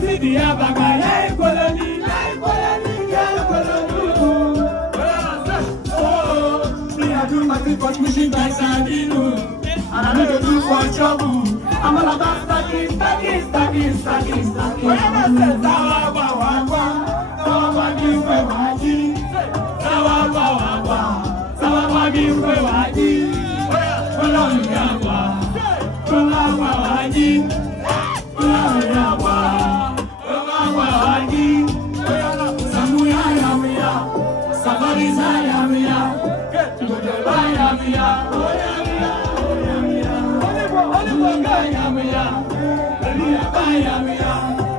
Dia bagaya koloni, koloni, koloni. Oh, me I do my thing, but machine guys are dinu. And I need to do for trouble. I'm all about stacking. Sawa wa wa wa, sawa wa gi we wa ji. Sawa wa wa wa, sawa wa gi we wa ji. Koloni ya wa, koloni wa wa ji. Koloni ya wa. Yamia,